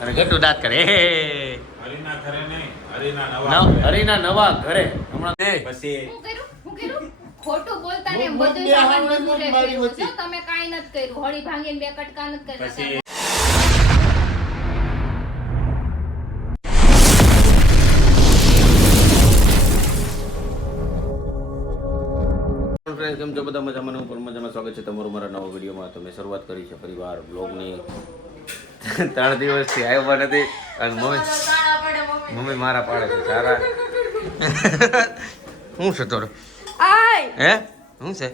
અને ગટુ દાંત કરે હરીના ઘરે નહીં, હરીના નવા ઘરે હમણાં પછી ખોટું બોલતા ને બધું સામાન મજૂરે કર્યું છે. તમે કાઈ નથી કર્યું. હોળી ભાંગીને બે કટકા નથી કર્યા. પછી ફ્રેન્ડ કેમ છો બધા મજામાં? હું પણ મજામાં. સ્વાગત છે તમારું મારા નવા વિડીયોમાં. તો મેં શરૂઆત કરી છે પરિવાર બ્લોગની. 3 દિવસથી આવ્યો નથી અને મમ્મી મારા પાડે છે સારા. શું છે તોરે? હે શું છે?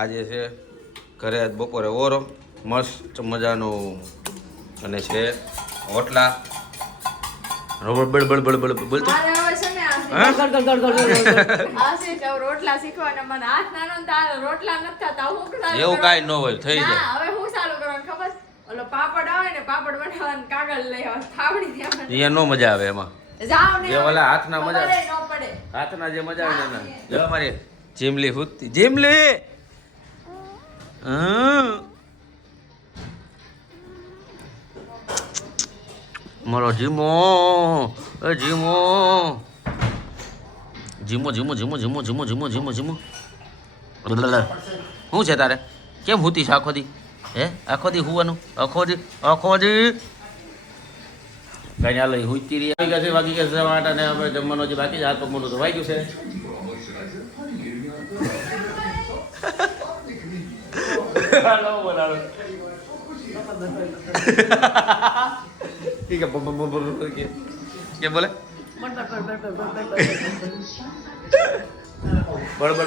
આજે છે ઘરે આજ બપોરે ઓરો મસ્ત મજાનું અને છે ઓટલા બળ બોલતો રોટલા શીખવાના મને હાથ નાનો ને તારે રોટલા નથી થતા. હું એવું કાંઈ ન હોય થઈ જાય. હવે હું ચાલુ કરવાનું ખબર? ઓલો પાપડ આવે ને પાપડ બનાવવાનું કાગળ લઈ આવે થાવડી દેવાનું. અહીંયા નો મજા આવે એમાં. જાવ ને જે ઓલા હાથના મજા ખબર ન પડે. હાથના જે મજા આવે ને જો અમારી જીમલી હુતી જીમલી મારો જીમો એ જીમો જીમો જીમો જીમો જીમો જીમો જીમો જીમો જીમો શું છે તારે? કેમ હુતી છે આખો દી? હે આખો દી હુવાનું? આખો દી કઈ હાલ હુતી રહી. વાગી ગયા છે વાટા ને હવે જમવાનો જે બાકી છે હાથ પગ મોટું તો વાગ્યું છે. ठीक है क्या बोले બરોબર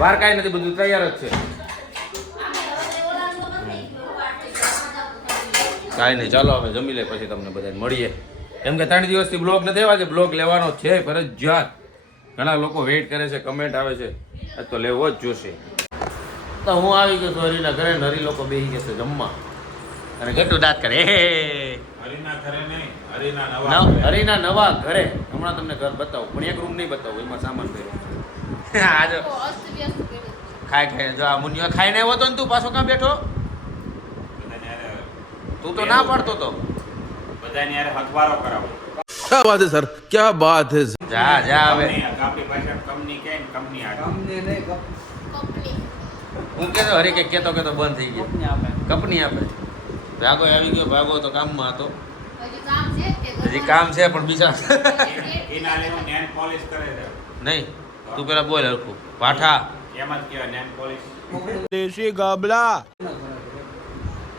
વાર કાંઈ નથી બધું તૈયાર જ છે. કાંઈ નહીં ચાલો હવે જમી લે પછી તમને બધાને મળીએ. કેમ કે 3 દિવસથી બ્લોગ નથી આવ્યા છે. બ્લોગ લેવાનો છે ફરજિયાત. ઘણા લોકો વેઇટ કરે છે, કમેન્ટ આવે છે, તો લેવો જ જોશે. તો હું આવી ગયો છું હરીના ઘરે. હરી લોકો બેસી જશે જમવા અને ગટુ દાંત કરે હરીના ઘરે નહીં, હરીના નવા ઘરે. હમણાં તમને ઘર બતાવું પણ એક રૂમ નહીં બતાવું, એમાં સામાન કર્યો. આ જો અસ્ત વ્યસ્ત કર્યું. ખાય જો આ મુનિયા ખાઈને આવ્યો તો ને તું પાછો ક્યાં બેઠો? તું તો ના પાડતો તો. બધાને યાર હથવારો કરાવો. क्या बात है सर, क्या बात है सर. જા હવે આપણી પાસે કંપની કે કંપની આ કંપની હું કેતો હરી કે કેતો બંધ થઈ ગયો. કંપની આપે. ભાગો આવી ગયો, ભાગો તો કામમાં હતો. હજી કામ છે કે હજી કામ છે પણ બીજા એના લેવું નેન પોલિશ કરે છે. નહીં. તું પેલા બોલ હરખું પાઠા. એમ જ કહેવાય નેન પોલિશ. देशी गाबला.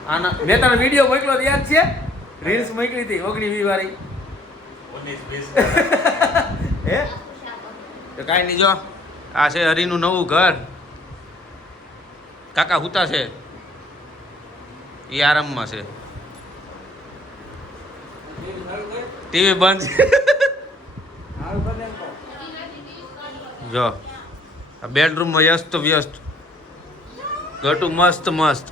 આના મેં તને વિડીયો મોકલો તો યાદ છે? રીલ્સ મોકલી હતી 19-20 વાળી. 19-20 હે તો કાંઈ નહીં. જો આ છે હરીનું નવું ઘર. કાકા હુતા છે, એ આરામમાં છે. ટીવી બંધ છે. જો આ બેડરૂમમાં વ્યસ્ત વ્યસ્ત ગટુ મસ્ત મસ્ત.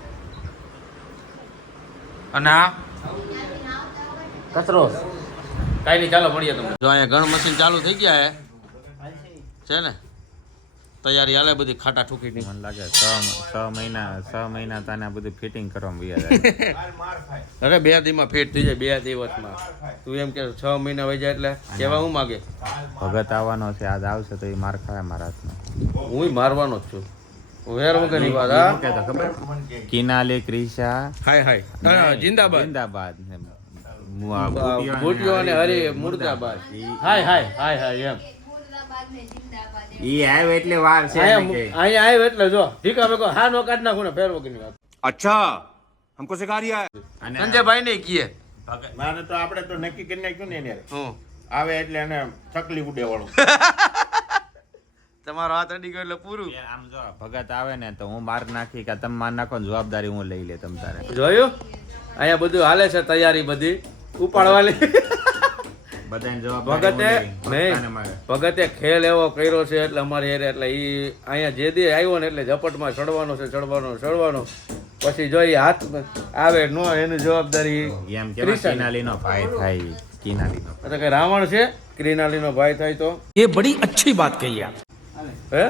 અને આ કચરો. કાંઈ નહીં ચાલો મળીએ તમને. જો અહીંયા ગણ મશીન ચાલુ થઈ ગયા છે ને. તૈયારી હાલે બધી ખાટા ઠૂકીની. મને લાગે 6 મહિના તને બધું ફિટિંગ કરવામાં વયા જાય. અરે 2 દિવસમાં ફિટ થઈ જાય. 2 દિવસમાં તું એમ કે 6 મહિના વહી જાય એટલે કેવા હું માગે? ભગત આવવાનો છે, આજ આવશે તો એ માર ખાય મારા હાથમાં. હું મારવાનો જ છું. વેર વગરની વાત. હા શું કહેતો ખબર? કિનાલે ક્રિશા હાય હાય જિંદાબાદ જિંદાબાદ. ભૂટિયો અને હરી મુર્દાબાદ. હાય હાય હાય હાય એમ મુર્દાબાદ ને જિંદાબાદ. ઈ આવે એટલે વાર છે ને કે અહીંયા આવ્યો એટલે જો ઠીકા મેકો હા નો કાઢ નાખું ને ફેર વગરની વાત. अच्छा हमको सिखा रिया है. અને સંજયભાઈ ને કીએ માને તો આપણે તો નક્કી કરી નાખ્યું ને એને હું આવે એટલે એને ચકલી ઉડે વાળું. તમારો હાથ અડી ગયો એટલે પૂરું. આમ જો ભગત આવે ને તો હું માર નાખી કે તમે માર નાખો ને જવાબદારી હું લઈ લે તમ તારે. જોયું અહીંયા બધું હાલે છે તૈયારી બધી ઉપાડવાની. બધાને ભગતે જવાબદારી નહીં ભગતે ખેલ એવો કર્યો છે એટલે અમારી એરે એટલે એ અહીંયા જે દી આવ્યો ને એટલે ઝપટમાં ચડવાનો પછી જો એ હાથ આવે નો એની જવાબદારી એમ કે કિનાલીનો ભાઈ થાય. કિનાલીનો એટલે કે રાવણ છે ક્રિનાલીનો ભાઈ થાય તો ये बड़ी अच्छी बात कही आप. હે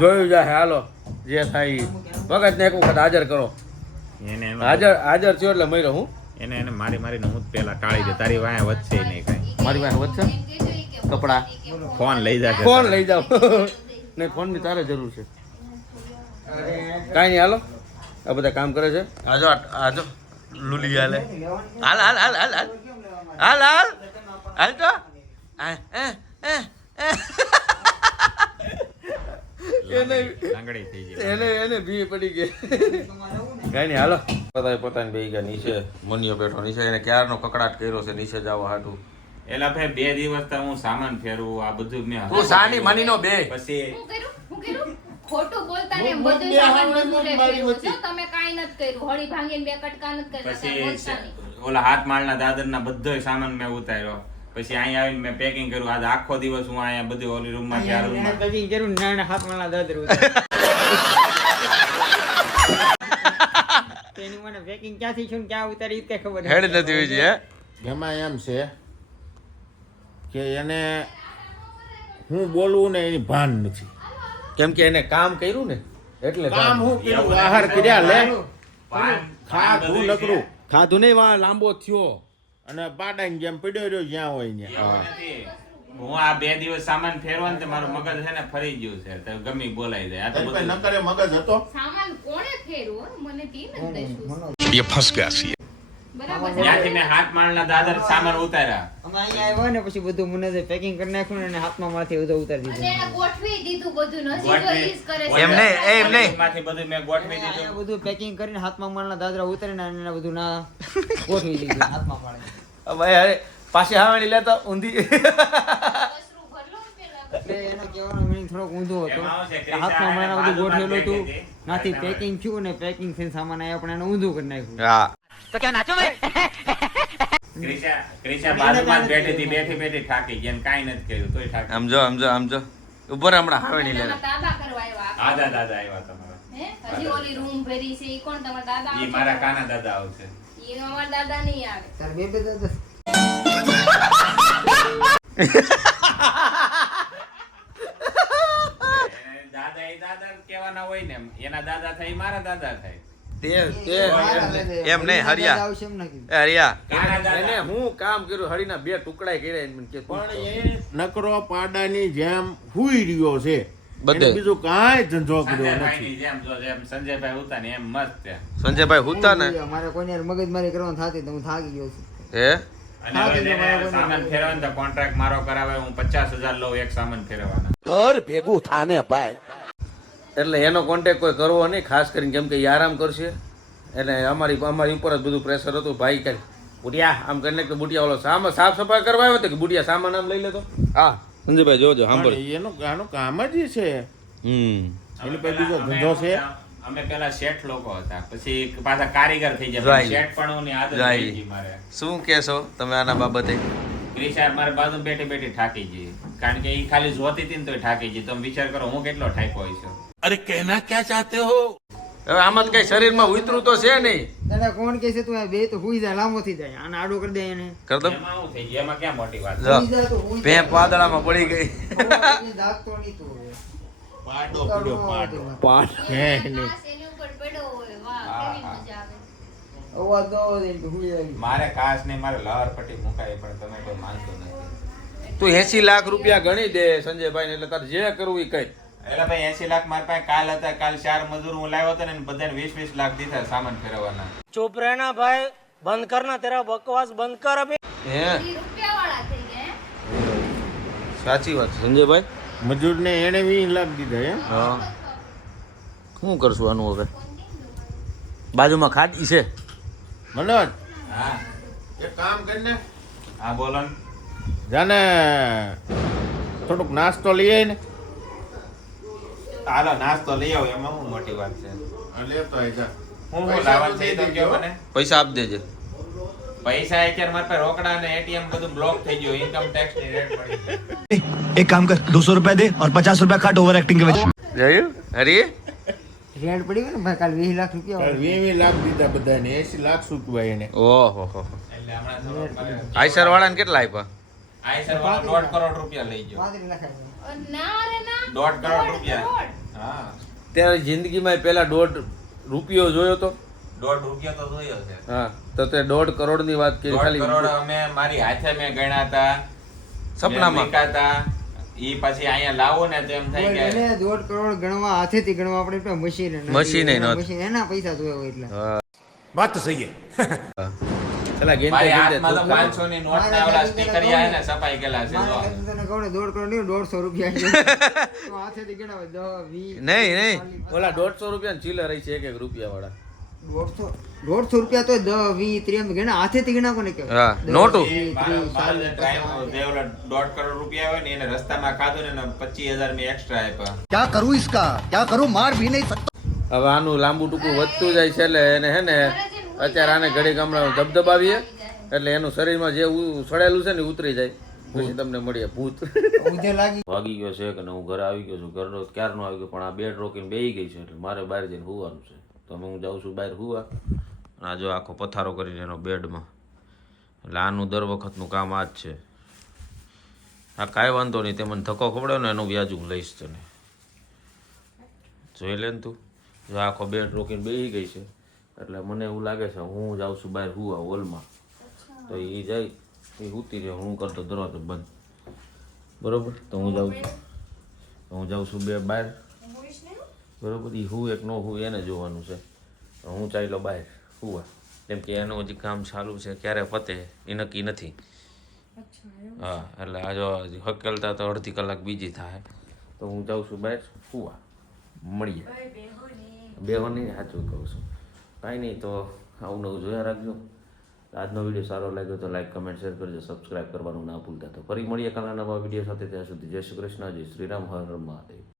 જોયું જાય હાલો જે થાય ઈ. ભગતને એક વખત હાજર કરો. એને હાજર થયો એટલે મર્યો હું. એને મારીને હું જ પેલા ટાળી દે. તારી વાંહે વધશે નહીં કાંઈ. મારી પાસે વધશે કપડા ફોન લઈ જા. ફોન લઈ જાઓ. નહીં ફોનની તારે જરૂર છે. કાંઈ નહીં હાલો આ બધા કામ કરે છે. આજો લુલી હાલે હાલ હાલ હાલ હાલ હાલ હાલ હાલ હાલ તો લાંગડી થઈ ગઈ. એને ભી પડી ગઈ. કાંઈ નહીં હાલો પોતાની બે ગયા નીચે. મુનિયો બેઠો નીચે. એને ક્યારનો કકડાટ કર્યો છે નીચે જવા હાટું. એલા ભાઈ 2 દિવસ તો હું સામાન ફેરવું આ બધું મેં તું સાની મનીનો બે. પછી હું કર્યું ખોટું બોલતા ને એમ બધું સામાન મજૂરે કર્યું છે. તમે કાંઈ નથી કર્યું. હળી ભાંગીને બે કટકા નથી કર્યા. તમે બોલતા નહીં. પછી ઓલા હાથ માળના દાદરના બધો સામાન મેં ઉતાર્યો. પછી અહીંયા આવીને મેં પેકિંગ કર્યું. આજે આખો દિવસ હું અહીંયા બધી ઓલી રૂમમાં આ રૂમમાં પેકિંગ કર્યું નાના હાથમાં દાદર તેની મને પેકિંગ ક્યાંથી છું ને ક્યાં ઉતારી કઈ ખબર નહીં. હેડ નથી હોય છે હે. એમાં એમ છે કે એને હું બોલવું ને એની ભાન નથી. કેમ કે એને કામ કર્યું ને એટલે કામ હું કર્યું આહાર કર્યા લે ખાધું નકરું ખાધું નહીં વા લાંબો થયો અને પાડાની જેમ પડ્યો રહ્યો જ્યાં હોય ત્યાં. હું આ 2 દિવસ સામાન ફેરવા ને મારું મગજ છે ને ફરી ગયું છે તો ગમી બોલાઈ જાય. આ તો તારી પાસે બધું નકરે મગજ હતો. સામાન કોણે ફેરવો મને તી નથી દઈશું. ये फंस गया सी બરાબર છે. ત્યાંથી મેં હાથ માળના દાદર સામાન ઉતાર્યા. અમે અહીંયા આવ્યા ને પછી બધું મને પેકિંગ કરી નાખ્યું ને એને હાથમાં માંથી બધું ઉતારી અને દીધું. એને ગોઠવી દીધું બધું નજીક તો ઈ જ કરે છે. એમ નહીં, એમ નહીં. માંથી બધું મેં ગોઠવી દીધું. અહીંયા બધું પેકિંગ કરીને હાથમાં માળના દાદરા ઉતારીને એને બધું ના ગોઠવી દીધું હાથમાં પાડી. ભાઈ અરે પાછી હાવણી લેતો ઊંધી. કચરું ભરલો ને પેલા. એટલે એનો કહેવાનો meaning થોડોક ઊંધો હતો. એમાં આવશે, કે હાથમાં માળના બધું બાજુમાં ગોઠવેલું હતું પેકિંગ હતી. નાથી પેકિંગ થયું ને પેકિંગ થઈને સામાન આવ્યો પણ એને ઊંધું કરી નાખ્યું. હા ક્રિશા બાજુમાં જ બેઠી હતી. બેઠી થાકી ગઈ અને કાંઈ નથી કર્યું તોય થાકી. સમજો ઉપર હમણાં હાવણી લે. તમારા દાદા કરવા આવ્યા. દાદા આવ્યા તમારા. હે હજી ઓલી રૂમ ભરી છે ઈ કોણ તમારા દાદા ઈ આવશે? મારા કાના દાદા આવશે. ઈ અમારા દાદા નહીં આવે. તાર બે દાદા દાદા એ દાદા કહેવાના હોય ને એના દાદા થાય ઈ મારા દાદા થાય. એમ નહીં હરિયા આવશે એમ નથી. હરિયા કાના દાદા. એને હું કામ કર્યું હળીના 2 ટુકડા કર્યા એને મને કે તું પણ એ નકરો પાડાની જેમ હુઈ રહ્યો છે. બધે. એને બીજું કાંઈ ધંધો કર્યો નથી. સંજયભાઈની જેમ જો જેમ સંજયભાઈ હતા ને એમ મસ્ત છે. સંજયભાઈ હુતા ને મારે કોઈને મગજમારી કરવાની થતી તો હું થાકી ગયો છું. હે અને હવે તેને સામાન ફેરવવાનો તો કોન્ટ્રાક્ટ મારો કરાવે હું 50,000 લઉં એક સામાન ફેરવવાનો. એટલે એનો કોન્ટેક્ટ કોઈ કરવો નહીં ખાસ કરીને કેમ કે એ આરામ કરશે એટલે અમારી ઉપર જ બધું પ્રેશર હતું. ભાઈ કે બુટિયા આમ કરીને તો બુટિયા ઓલો સાફ સફાઈ કરવા આવ્યો હતો કે બુટિયા સામાન આમ લઈ લેતો. હા સંજયભાઈ જોજો સાંભળ. પણ આનું કામ જ ઈ છે. એની પાસે બીજો અમે ધંધો છે. અમે પેલા શેઠ લોકો હતા પછી પાછા કારીગર થઈ ગયા. Right. શેઠ પણ ની આદત Right. થઈ ગઈ મારે. શું કહેશો તમે આના બાબતે? ક્રિશા મારી બાજુ બેઠી થાકી ગઈ કારણ કે ઈ ખાલી જોતી હતી ને તોય થાકી ગઈ. તમે વિચાર કરો હું કેટલો થાક્યો હોય છું. अरे कहना क्या चाहते हो હવે આમાં કઈ શરીરમાં ઉતરું તો છે નહીં. દાદા કોણ કહે છે તું આ બે તો હુઈ જાય લાંબો થઈ જાય આને આડો કરી દે એને કર દો. એમાં શું થઈ ગયું એમાં ક્યાં મોટી વાત છે? જો, હુઈ જાય તો હુઈ ભે જાય. પાદળામાં પડી ગઈ. દાગતો નહીં તું હવે. પાડો પડ્યો પાડો. પાડ હે ને. ઘાસ એની ઉપર પડ્યો હોય. વાહ કેવી મજા આવે. અવાજ દો દે તો હુઈ જાય. મારે ખાસ નહીં મારે લહર પટ્ટી મુકાય પણ તમે કોઈ માનતો નથી. તું 80 લાખ રૂપિયા ગણી દે સંજયભાઈ એટલે તારે જે કરવું એ કઈ. એટલે ભાઈ 80 લાખ મારી પાસે કાલ હતા. કાલ 4 મજૂર હું લાવ્યો હતો ને બધાને 20-20 લાખ દીધા સામાન ફેરવવાના. चुप रहना भाई बंद करना तेरा बकवास बंद कर अभी હે ઈ રૂપિયાવાળા થઈ ગયા હે? સાચી વાત છે સંજયભાઈ. મજૂરને એને 20 લાખ દીધા એમ. હા શું કરશું આનું હવે? બાજુમાં ખાટી છે. મનોજ હા એક કામ કરીને હા બોલો ને. જાને થોડુંક નાસ્તો લઈ આય ને. હાલો નાસ્તો લઈ આવો એમાં શું મોટી વાત છે. લેતો આય જા. હું પૈસા લાવવાનું તો છે તો દઈ કયો દેજો. મને. પૈસા આપી દેજે. પૈસા અત્યારે મારા પાસે રોકડા અને એટીએમ બધું બ્લોક થઈ ગયું. ઇન્કમ ટેક્સ ની રેટ પડી ગઈ. एक काम कर 200 रुपए दे और 50 रुपए काट ओवर एक्टिंग के वजह જોયું હરી? રેડ પડી ગયો ને ભાઈ કાલ 20 લાખ રૂપિયા કાલ 20 લાખ દીધા બધાને 80 લાખ ચૂકવાય એને. ઓહો હો. એટલે હમણાં થોડોક આઈસર વાળાને કેટલા આપ્યા? આઈસર વાળો 1.5 કરોડ રૂપિયા લઈ ગયો. 35 લાખ આવ્યા. ના રે ના. 1.5 કરોડ રૂપિયા. કરોડ. હા ત્યારે જિંદગીમાં પહેલા 1.5 રૂપિયો જોયો તો? 1.5 રૂપિયા તો જોયો છે. હા, તો તે 1.5 કરોડની વાત કરી 1.5 ખાલી કરોડ અમે મારી હાથે મેં ગણ્યા હતા, સપનામાં. મેં લીધા હતા. ઈ પછી અહીંયા લાવો ને તો એમ થાય કે 1.5 કરોડ ગણવા હાથેથી ગણવા આપણે તો મશીન મશીન ય નહોતું. મશીન એના પૈસા જોયા હોય એટલે बात तो सही है. પેલા ગેંદે મારી ગેંદે હાથમાં તો તો 500 ની નોટ ના ઓલા સ્ટીકરિયા હે ને છપાઈ ગયેલા છે. જો. મારે તને કહું ને 1.5 કરોડ નહીં 150 રૂપિયા છે. તો હાથેથી ગણાવે 10 20 નહીં ઓલા 150 રૂપિયા ચીલર રહી છે એક રૂપિયા વાળા. 150 રૂપિયા તો 10 20 30 ગણા હાથેથી ગણા કોને હા, કહેવાય નોટું. મારા જે ડ્રાઈવર જે ઓલા 1.5 કરોડ રૂપિયા હોય ને એને રસ્તામાં ખાધું ને એને 25,000 મેં એક્સ્ટ્રા આપ્યા. क्या करूँ इसका, क्या करूँ, मार भी नहीं सकता. હવે આનું લાંબુ ટૂંકું વધતું જાય છે એટલે એને હે ને અત્યારે આને ઘડી ગામડા ધબધબાવીએ એટલે એનું શરીરમાં જે સડેલું છે ને એ ઉતરી જાય. પછી તમને મળીએ ભૂત. ઉધે લાગી ભાગી ગયો છે કે હું ઘરે આવી ગયો છું. ઘરનો ક્યારનો આવી ગયો પણ આ બેડ રોકીને બેહી ગઈ છે એટલે મારે બહાર જઈને હોવાનું છે. તો હું જાઉં છું બહાર હોવા. અને આ જો આખો પથારો કરીને એનો બેડમાં. એટલે આનું દર વખતનું કામ આ જ છે. આ કાંઈ વાંધો નહીં, તે મને ધક્કો ખવડાવ ને એનું વ્યાજ હું લઈશ તને. જોઈ લે ને તું, જો આખો બેડ રોકીને બેસી ગઈ છે એટલે મને એવું લાગે છે હું જાઉં છું બહાર હુવા હોલમાં. તો એ જાય એ ઉતી રહે, હું કરતો દરવાજો બંધ. બરોબર, તો હું જાઉં છું બહાર. બરોબર, એ હું એક ન હું એને જોવાનું છે. હું ચાલ્યો બહાર હુવા, કેમ કે એનું હજી કામ ચાલુ છે, ક્યારે પતે એ નક્કી નથી. હા, એટલે આ જો હકેલતા તો અડધી કલાક બીજી થાય. તો હું જાઉં છું બહાર હુવા, મળીએ. બેહો નહીં, સાચું કહું છું. કાંઈ નહીં, તો આવું નવું જોયા રાખજો. આજનો વિડીયો સારો લાગ્યો તો લાઈક કમેન્ટ શેર કરજો, સબસ્ક્રાઈબ કરવાનું ના ભૂલતા. તો ફરી મળીએ કાલના નવા વિડીયો સાથે. ત્યાં સુધી જય શ્રી કૃષ્ણ, જય શ્રી રામ, હર હર મહાદેવ.